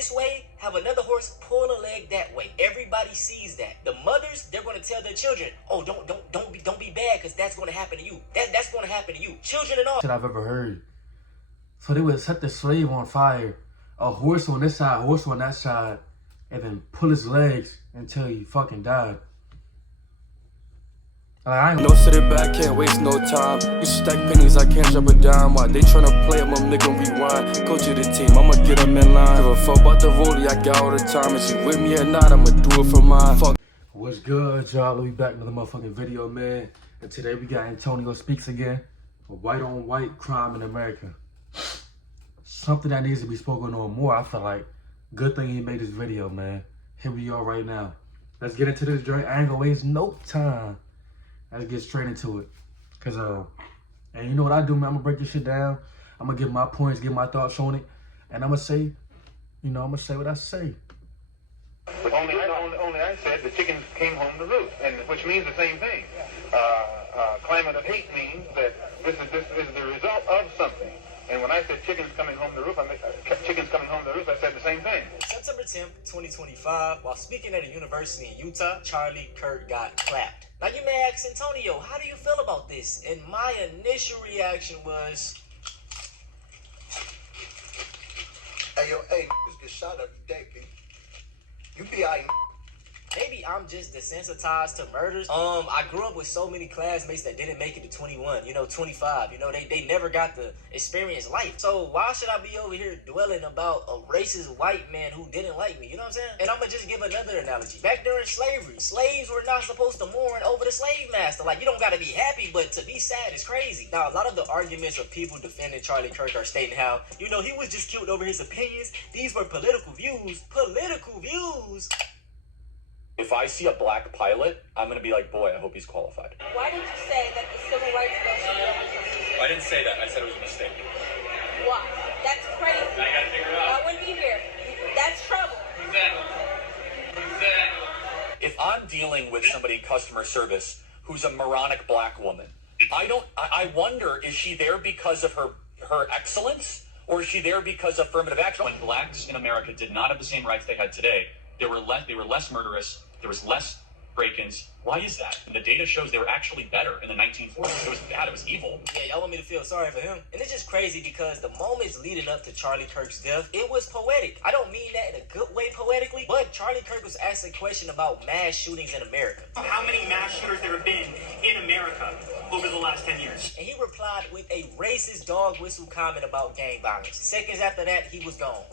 this way, have another horse pull a leg that way. Everybody sees that. The mothers, they're gonna tell their children, oh, don't be bad, because that's gonna happen to you. That's gonna happen to you. Children and all. Shit I've ever heard. So they would set the slave on fire, a horse on this side, a horse on that side, and then pull his legs until he fucking died. No, sit it back, can't waste no time. You stack pennies, I can't drop a dime. Why they tryna play, I'm a nigga rewind. Go to the team, I'ma get them in line. Give a fuck about the rollie, I got all the time. If she with me or not, I'ma do it for mine. Fuck. What's good, y'all? We back with another motherfucking video, man. And today we got Antonio Speaks again. A white on white crime in America. Something that needs to be spoken on more, I feel like. Good thing he made this video, man. Here we are right now. Let's get into this joint. I ain't gonna waste no time. Let's get straight into it. Cause and you know what I do, man? I'm gonna break this shit down. I'm gonna give my points, give my thoughts on it. And I'm gonna say, I'm gonna say what I say. But only I said the chickens came home to roost, and which means the same thing. Climate of hate means that this is the result of something. And when I said chickens coming home to roost, I said the same thing. September 10th, 2025, while speaking at a university in Utah, Charlie Kirk got clapped. Now you may ask, Antonio, how do you feel about this? And my initial reaction was, hey, niggas get shot every day, P. You be alright. maybe I'm just desensitized to murders. I grew up with so many classmates that didn't make it to 21, 25. They never got to experience life. So why should I be over here dwelling about a racist white man who didn't like me? You know what I'm saying? And I'm gonna just give another analogy. Back during slavery, slaves were not supposed to mourn over the slave master. Like, you don't gotta be happy, but to be sad is crazy. Now, a lot of the arguments of people defending Charlie Kirk are stating how, he was just killed over his opinions. These were political views. Political views. If I see a black pilot, I'm going to be like, boy, I hope he's qualified. Why did you say that the civil rights bill should be overturned? I didn't say that. I said it was a mistake. Why? That's crazy. Now you got to figure it out. I wouldn't be here. That's trouble. If I'm dealing with somebody in customer service who's a moronic black woman, I wonder, is she there because of her excellence, or is she there because of affirmative action? When blacks in America did not have the same rights they had today, they were less murderous, there was less break-ins. Why is that? And the data shows they were actually better in the 1940s. It was bad, it was evil. Yeah, y'all want me to feel sorry for him? And it's just crazy because the moments leading up to Charlie Kirk's death, it was poetic. I don't mean that in a good way poetically, but Charlie Kirk was asked a question about mass shootings in America. How many mass shooters there have been in America over the last 10 years? And he replied with a racist dog whistle comment about gang violence. Seconds after that, he was gone.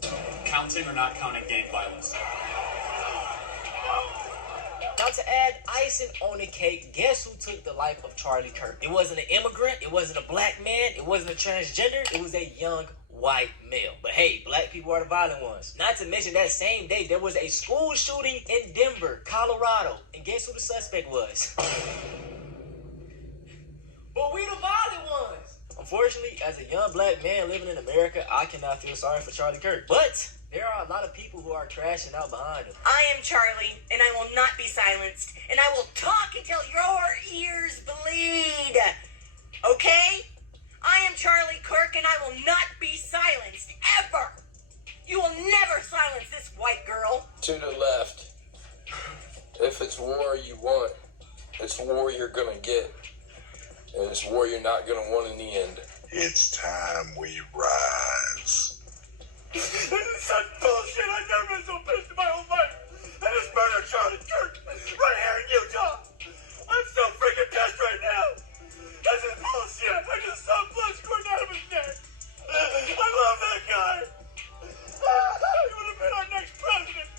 Counting or not counting gang violence? Now, to add icing on the cake, guess who took the life of Charlie Kirk? It wasn't an immigrant, it wasn't a black man, it wasn't a transgender, it was a young white male. But hey, black people are the violent ones. Not to mention that same day, there was a school shooting in Denver, Colorado. And guess who the suspect was? But we the violent ones! Unfortunately, as a young black man living in America, I cannot feel sorry for Charlie Kirk. But there are a lot of people who are trashing out behind him. I am Charlie, and I will not be silenced, and I will talk until your ears bleed. Okay? I am Charlie Kirk, and I will not be silenced, ever. You will never silence this white girl. To the left. If it's war you want, it's war you're gonna get. And it's war you're not gonna want in the end. It's time we rise. This is such bullshit. I've never been so pissed in my whole life. I just murdered Charlie Kirk right here in Utah. I'm so freaking pissed right now. This is bullshit. I just saw blood squirting out of his neck. I love that guy. He would have been our next president.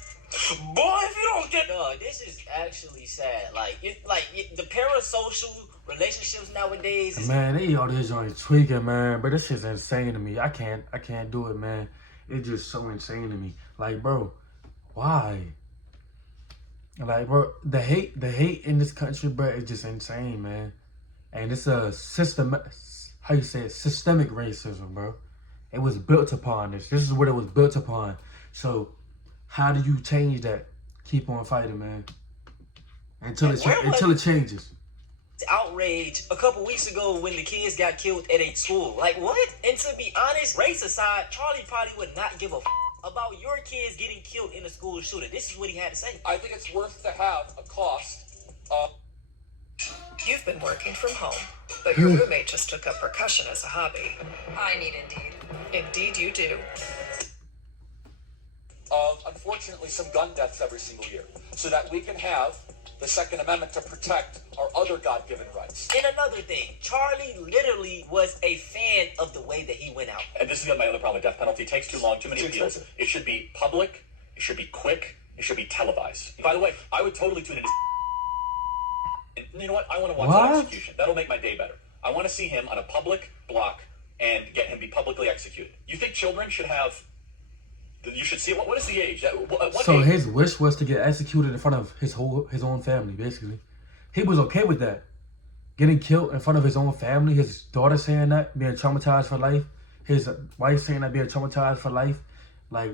Boy, if you don't get... this is actually sad. The parasocial relationships nowadays... Man, they all this joint tweaking, man. But this shit's insane to me. I can't do it, man. It's just so insane to me. Like, bro, why? Like, bro, the hate in this country, bro, is just insane, man. And it's a systemic racism, bro. It was built upon this. This is what it was built upon. So, how do you change that? Keep on fighting, man. Until it changes. Outrage a couple weeks ago when the kids got killed at a school. Like, what? And to be honest, race aside, Charlie probably would not give a about your kids getting killed in a school shooting. This is what he had to say. I think it's worth to have a cost of. You've been working from home, but your roommate just took up percussion as a hobby. I need Indeed. Indeed you do. Of unfortunately some gun deaths every single year, so that we can have the Second Amendment to protect our other God-given rights. And another thing, Charlie literally was a fan of the way that he went out. And this is my other problem with death penalty. It takes too long, too many appeals. It should be public, it should be quick, it should be televised. By the way, I would totally tune into. And you know what? I want to watch that execution. That'll make my day better. I want to see him on a public block and get him be publicly executed. You think children should have? You should see what is the age? So his wish was to get executed in front of his own family, basically. He was okay with that. Getting killed in front of his own family, his daughter saying that, being traumatized for life, his wife saying that, being traumatized for life. Like,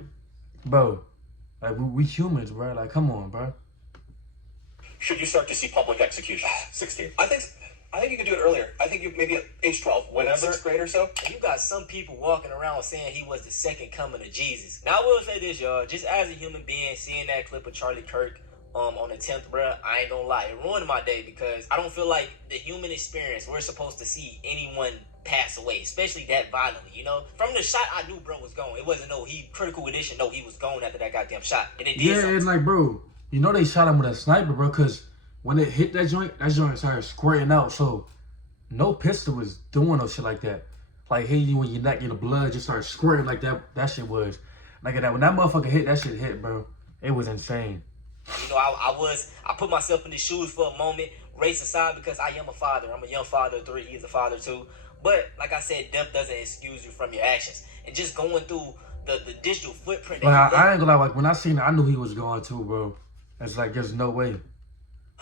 bro, like we humans, bro. Like, come on, bro. Should you start to see public execution? 16. I think you could do it earlier. I think you maybe at age 12, whenever, 6th grade or so. And you got some people walking around saying he was the second coming of Jesus. Now I will say this, y'all. Just as a human being, seeing that clip of Charlie Kirk on the 10th, bruh, I ain't gonna lie, it ruined my day because I don't feel like the human experience, we're supposed to see anyone pass away, especially that violently, you know? From the shot, I knew bro was gone. It wasn't critical condition, he was gone after that goddamn shot. And it did something. And like, bro, you know they shot him with a sniper, bro, because when it hit that joint started squirting out. So no pistol was doing no shit like that. Like hitting you when your neck and the blood just started squirting like that shit was. Like that when that motherfucker hit, that shit hit, bro. It was insane. You know, I put myself in his shoes for a moment, race aside, because I am a father. I'm a young father of 3. He's a father too. But like I said, death doesn't excuse you from your actions. And just going through the digital footprint. But I ain't gonna lie, like when I seen it, I knew he was going too, bro. It's like there's no way.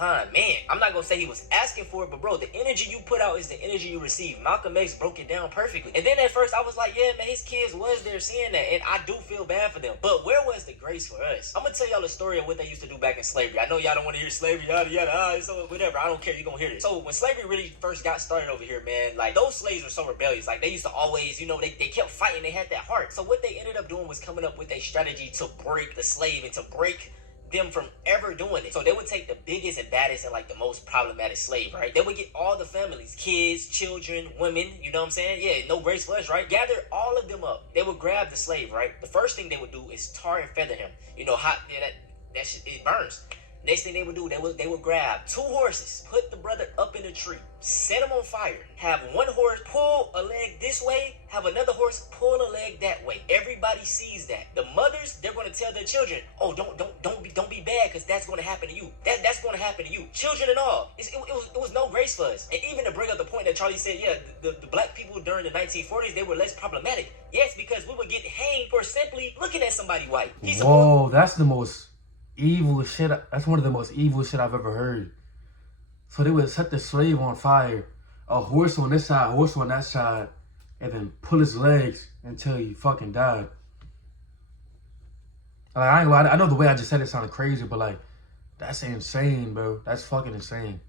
Man, I'm not gonna say he was asking for it, but bro, the energy you put out is the energy you receive. Malcolm X broke it down perfectly. And then at first I was like, yeah, man, his kids was there seeing that, and I do feel bad for them. But where was the grace for us? I'm gonna tell y'all a story of what they used to do back in slavery. I know y'all don't want to hear slavery, yada yada, so whatever. I don't care. You're gonna hear this. So when slavery really first got started over here, man, like those slaves were so rebellious. Like they used to always, you know, they kept fighting. They had that heart. So what they ended up doing was coming up with a strategy to break the slave and to break them from ever doing it. So they would take the biggest and baddest and like the most problematic slave, right? They would get all the families, kids, children, women, you know what I'm saying? Yeah, no grace for us, right? Gather all of them up. They would grab the slave, right? The first thing they would do is tar and feather him. You know, hot, yeah, that shit, it burns. Next thing they would do, they would grab 2 horses, put the brother up in a tree, set him on fire, have one horse pull a leg this way, have another horse pull a leg that way. Everybody sees that. The mothers, they're going to tell their children, oh, don't be bad, because that's going to happen to you. That's going to happen to you. Children and all. It was no grace for us. And even to bring up the point that Charlie said, yeah, the black people during the 1940s, they were less problematic. Yes, because we would get hanged for simply looking at somebody white. Whoa, that's the most evil shit. That's one of the most evil shit I've ever heard. So they would set the slave on fire, a horse on this side, a horse on that side, and then pull his legs until he fucking died. Like, I ain't gonna lie, I know the way I just said it sounded crazy, but like, that's insane, bro. That's fucking insane.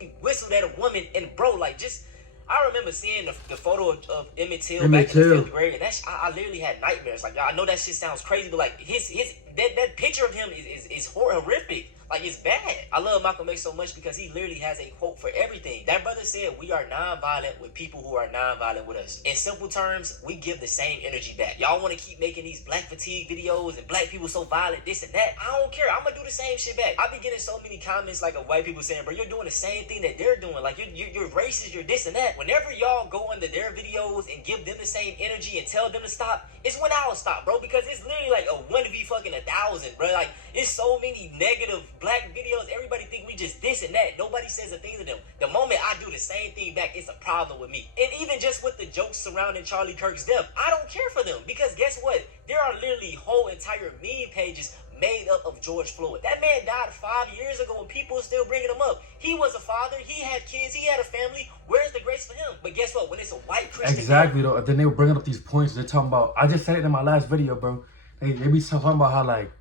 He whistled at a woman, and bro, like, just, I remember seeing the photo of Emmett Till back in the 5th grade, and I literally had nightmares. Like, I know that shit sounds crazy, but like, that picture of him is horrific. Like, it's bad. I love Malcolm X so much because he literally has a quote for everything. That brother said, we are non-violent with people who are non-violent with us. In simple terms, we give the same energy back. Y'all want to keep making these black fatigue videos and black people so violent, this and that. I don't care. I'm going to do the same shit back. I be getting so many comments like of white people saying, bro, you're doing the same thing that they're doing. Like, you're racist, you're this and that. Whenever y'all go into their videos and give them the same energy and tell them to stop, it's when I'll stop, bro, because it's literally like a 1v1,000, bro. Like, it's so many negative black videos. Everybody think we just this and that. Nobody says a thing to them. The moment I do the same thing back, it's a problem with me. And even just with the jokes surrounding Charlie Kirk's death, I don't care for them, because guess what? There are literally whole entire meme pages made up of George Floyd. That man died 5 years ago and people are still bringing him up. He was a father. He had kids. He had a family. Where's the grace for him? But guess what? When it's a white Christian... Exactly, though. Then they were bringing up these points. They're talking about... I just said it in my last video, bro. They be talking about how, like...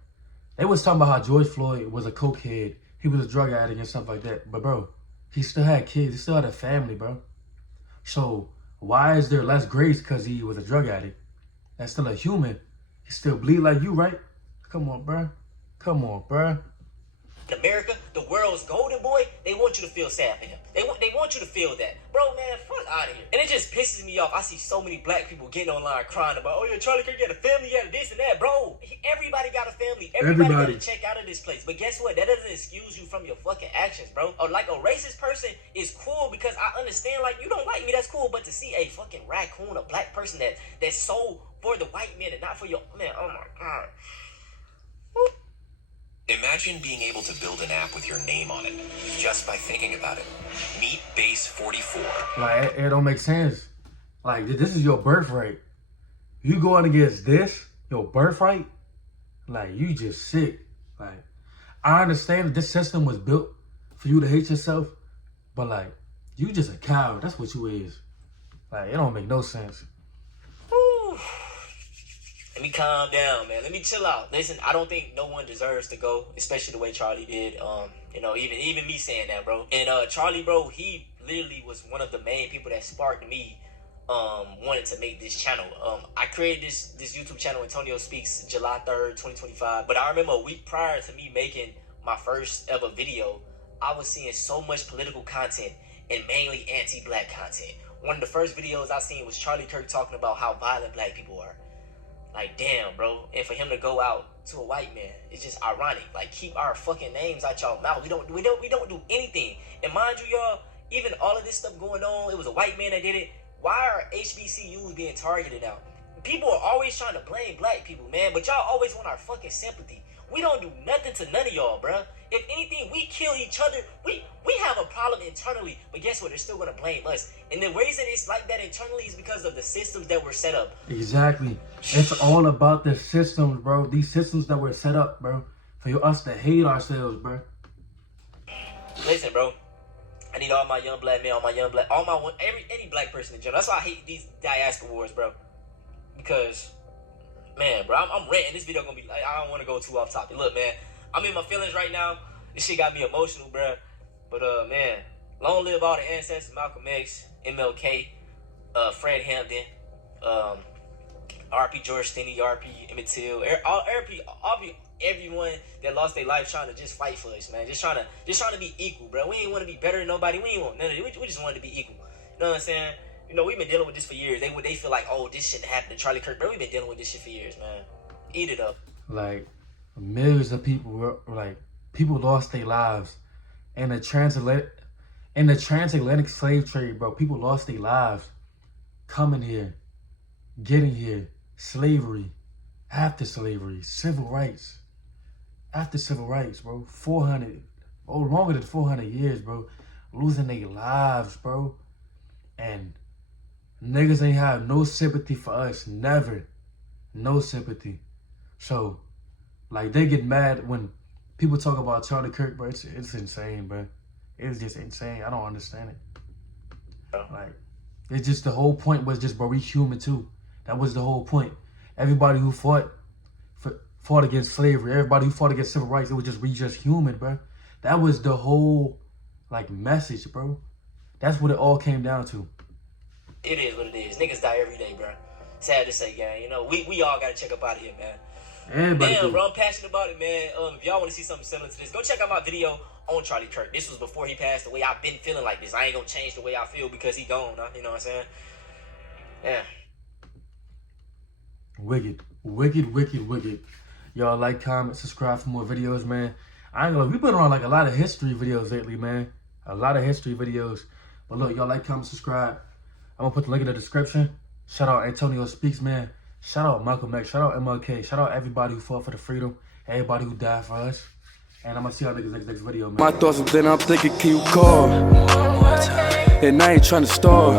They was talking about how George Floyd was a cokehead. He was a drug addict and stuff like that. But, bro, he still had kids. He still had a family, bro. So, why is there less grace because he was a drug addict? That's still a human. He still bleed like you, right? Come on, bruh. Come on, bruh. America, the world's golden boy, they want you to feel sad for him. They want you to feel that. Bro, man, fuck out of here. And it just pisses me off. I see so many black people getting online crying about, oh yeah, Charlie Kirk got a family, he had this and that. Bro, everybody got a family. Everybody got to check out of this place. But guess what? That doesn't excuse you from your fucking actions, bro. Or like a racist person is cool because I understand, like, you don't like me, that's cool. But to see a fucking raccoon, a black person that's sold for the white man and not for your, man, oh my God. Woo. Imagine being able to build an app with your name on it, just by thinking about it. Meet Base 44. Like, it don't make sense. Like, this is your birthright. You going against this, your birthright? Like, you just sick. Like, I understand that this system was built for you to hate yourself, but like, you just a coward. That's what you is. Like, it don't make no sense. Woo. Let me calm down, man. Let me chill out. Listen, I don't think no one deserves to go, especially the way Charlie did. You know, even me saying that, bro. And Charlie, bro, he literally was one of the main people that sparked me wanted to make this channel. I created this YouTube channel, Antonio Speaks, July 3rd, 2025. But I remember a week prior to me making my first ever video, I was seeing so much political content and mainly anti-black content. One of the first videos I seen was Charlie Kirk talking about how violent black people are. Like, damn, bro. And for him to go out to a white man, it's just ironic. Like, keep our fucking names out y'all mouth. We don't do anything. And mind you, y'all, even all of this stuff going on, it was a white man that did it. Why are HBCUs being targeted now? People are always trying to blame black people, man, but y'all always want our fucking sympathy. We don't do nothing to none of y'all, bruh. If anything, we kill each other. We have a problem internally, but guess what? They're still gonna blame us. And the reason it's like that internally is because of the systems that were set up. Exactly. It's all about the systems, bro. These systems that were set up, bro, for us to hate ourselves, bro. Listen, bro. I need all my young black men, any black person in general. That's why I hate these diaspora wars, bro. Because, man, bro, I'm ranting. This video gonna be like, I don't want to go too off topic. Look, man, I'm in my feelings right now. This shit got me emotional, bro. But man, long live all the ancestors: Malcolm X, MLK, Fred Hampton, RP George Stinney, RP Emmett Till, everyone that lost their life trying to just fight for us, man. Just trying to be equal, bro. We ain't want to be better than nobody. We ain't want none of it. We just wanted to be equal. You know what I'm saying? You know, we've been dealing with this for years. They feel like, oh, this shouldn't happen to Charlie Kirk, bro. We've been dealing with this shit for years, man. Eat it up. Like, millions of people were like, people lost their lives in the transatlantic slave trade, bro. People lost their lives coming here, getting here, slavery, after slavery, civil rights. After civil rights, bro, longer than 400 years, bro, losing their lives, bro. And niggas ain't have no sympathy for us, never. No sympathy. So, like, they get mad when people talk about Charlie Kirk, bro. It's insane, bro. It's just insane. I don't understand it. Like, it's just the whole point was just, bro, we human too. That was the whole point. Everybody who fought against slavery, everybody who fought against civil rights, it was just, we just human, bro. That was the whole, like, message, bro. That's what it all came down to. It is what it is. Niggas die every day, bro. Sad to say, gang. You know, we all gotta check up out of here, man. Everybody Damn, do. bro, I'm passionate about it, man. If y'all want to see something similar to this, go check out my video on Charlie Kirk. This was before he passed away. I've been feeling like this. I ain't gonna change the way I feel because he gone, huh? You know what I'm saying? Yeah. Wicked. Wicked, wicked, wicked. Y'all like, comment, subscribe for more videos, man. I ain't gonna lie, we been on like a lot of history videos lately, man. A lot of history videos. But look, y'all like, comment, subscribe. I'm gonna put the link in the description. Shout out Antonio Speaks, man. Shout out Malcolm X. Shout out MLK. Shout out everybody who fought for the freedom. Everybody who died for us. And I'm gonna see y'all niggas next video, man. My thoughts, and then I'm thinking, can you call? And I ain't trying to stall.